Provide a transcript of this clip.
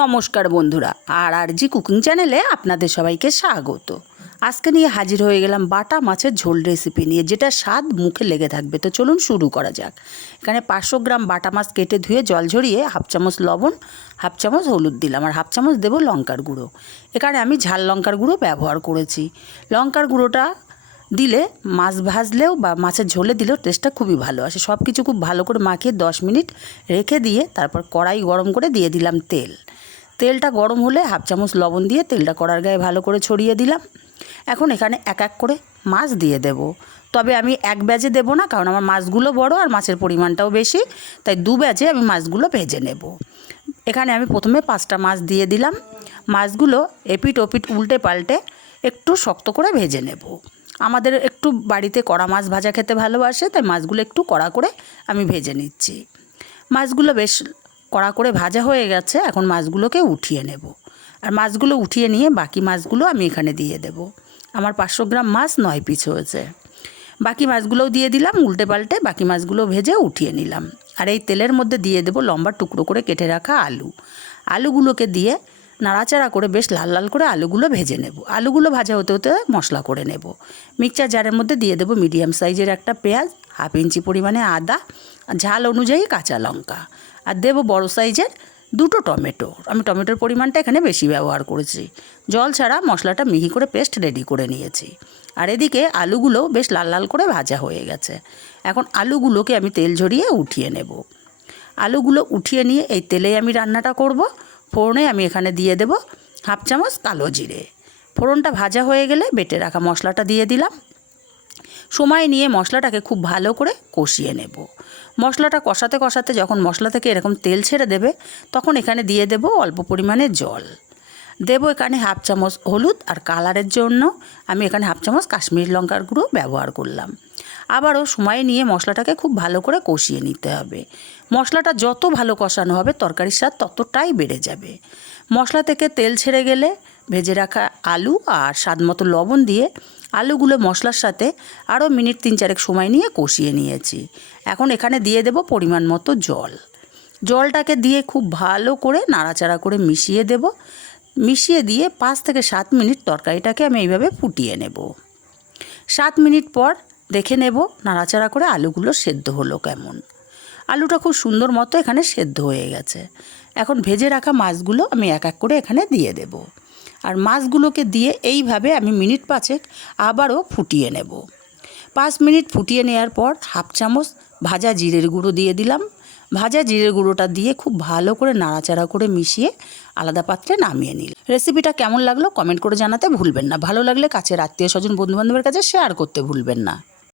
নমস্কার বন্ধুরা, আর কুকিং চ্যানেলে আপনাদের সবাইকে স্বাগত। আজকে নিয়ে হাজির হয়ে গেলাম বাটা মাছের ঝোল রেসিপি নিয়ে, যেটা স্বাদ মুখে লেগে থাকবে। তো চলুন শুরু করা যাক। এখানে 500 গ্রাম বাটা মাছ কেটে ধুয়ে জল ঝরিয়ে হাফ চামচ লবণ, হাফ চামচ হলুদ দিলাম, আর হাফ চামচ দেবো লঙ্কার গুঁড়ো। এখানে আমি ঝাল লঙ্কার গুঁড়ো ব্যবহার করেছি। লঙ্কার গুঁড়োটা দিলে মাছ ভাজলেও বা মাছের ঝোলে দিলেও টেস্টটা খুবই ভালো আসে। সব কিছু খুব ভালো করে মাখিয়ে 10 মিনিট রেখে দিয়ে তারপর কড়াই গরম করে দিয়ে দিলাম তেল। তেলটা গরম হলে হাফ চামচ লবণ দিয়ে তেলটা কড়ার গায়ে ভালো করে ছড়িয়ে দিলাম। এখন এখানে এক এক করে মাছ দিয়ে দেব। তবে আমি এক ব্যাচে দেবো না, কারণ আমার মাছগুলো বড় আর মাছের পরিমাণটাও বেশি, তাই 2 ব্যাচে আমি মাছগুলো ভেজে নেব। এখানে আমি প্রথমে 5টা মাছ দিয়ে দিলাম। মাছগুলো এপিট ওপিট উল্টে পাল্টে একটু শক্ত করে ভেজে নেব। আমাদের একটু বাড়িতে কড়া মাছ ভাজা খেতে ভালোবাসে, তাই মাছগুলো একটু কড়া করে আমি ভেজে নিচ্ছি। মাছগুলো বেশ কড়া করে ভাজা হয়ে গেছে। এখন মাছগুলোকে উঠিয়ে নেব, আর মাছগুলো উঠিয়ে নিয়ে বাকি মাছগুলো আমি এখানে দিয়ে দেব। আমার 500 গ্রাম মাছ 9 পিস হয়েছে। বাকি মাছগুলোও দিয়ে দিলাম উল্টে পাল্টে। বাকি মাছগুলো ভেজে উঠিয়ে নিলাম। আর এই তেলের মধ্যে দিয়ে দেব লম্বা টুকরো করে কেটে রাখা আলু। আলুগুলোকে দিয়ে নাড়াচাড়া করে বেশ লাল লাল করে আলুগুলো ভেজে নেব। আলুগুলো ভাজা হতে হতে মশলা করে নেব। মিক্সচার জারের মধ্যে দিয়ে দেব মিডিয়াম সাইজের একটা পেঁয়াজ, হাফ ইঞ্চি পরিমাণে আদা, ঝাল অনুযায়ী কাঁচা লঙ্কা, আর দেব বড় সাইজের 2টো টমেটো। আমি টমেটোর পরিমাণটা এখানে বেশি ব্যবহার করেছি। জল ছাড়া মশলাটা মিহি করে পেস্ট রেডি করে নিয়েছি। আর এদিকে আলুগুলো বেশ লাল লাল করে ভাজা হয়ে গেছে। এখন আলুগুলোকে আমি তেল ঝরিয়ে উঠিয়ে নেব। আলুগুলো উঠিয়ে নিয়ে এই তেলেই আমি রান্নাটা করব। ফোড়নে আমি এখানে দিয়ে দেব হাফ চামচ কালো জিরে। ফোড়নটা ভাজা হয়ে গেলে বেটে রাখা মশলাটা দিয়ে দিলাম। সময় নিয়ে মশলাটাকে খুব ভালো করে কষিয়ে নেব। মশলাটা কষাতে কষাতে যখন মশলা থেকে এরকম তেল ছেড়ে দেবে, তখন এখানে দিয়ে দেব অল্প পরিমাণে জল। দেব এখানে হাফ চামচ হলুদ, আর কালারের জন্য আমি এখানে হাফ চামচ কাশ্মীরি লঙ্কার গুঁড়ো ব্যবহার করলাম। আবারও সময় নিয়ে মশলাটাকে খুব ভালো করে কষিয়ে নিতে হবে। মশলাটা যত ভালো কষানো হবে তরকারির স্বাদ ততটাই বেড়ে যাবে। মশলা থেকে তেল ছেড়ে গেলে ভেজে রাখা আলু আর স্বাদ মতো লবণ দিয়ে আলুগুলো মশলার সাথে আরও মিনিট 3-4 সময় নিয়ে কষিয়ে নিয়েছি। এখন এখানে দিয়ে দেব পরিমাণ মতো জল। জলটাকে দিয়ে খুব ভালো করে নাড়াচাড়া করে মিশিয়ে দেব। মিশিয়ে দিয়ে 5 থেকে 7 মিনিট তরকারিটাকে আমি এইভাবে ফুটিয়ে নেব। 7 মিনিট পর দেখে নেব নাড়াচাড়া করে আলুগুলো সেদ্ধ হলো কেমন। আলুটা খুব সুন্দর মতো এখানে সেদ্ধ হয়ে গেছে। এখন ভেজে রাখা মাছগুলো আমি এক এক করে এখানে দিয়ে দেব। আর মাছগুলোকে দিয়ে এইভাবে আমি মিনিট 5 আবারও ফুটিয়ে নেব। 5 মিনিট ফুটিয়ে নেওয়ার পর হাফ চামচ ভাজা জিরের গুঁড়ো দিয়ে দিলাম। ভাজা জিরের গুঁড়োটা দিয়ে খুব ভালো করে নাড়াচাড়া করে মিশিয়ে আলাদা পাত্রে নামিয়ে নিলাম। রেসিপিটা কেমন লাগলো কমেন্ট করে জানাতে ভুলবেন না। ভালো লাগলে কাছের আত্মীয় স্বজন বন্ধুবান্ধবের কাছে শেয়ার করতে ভুলবেন না।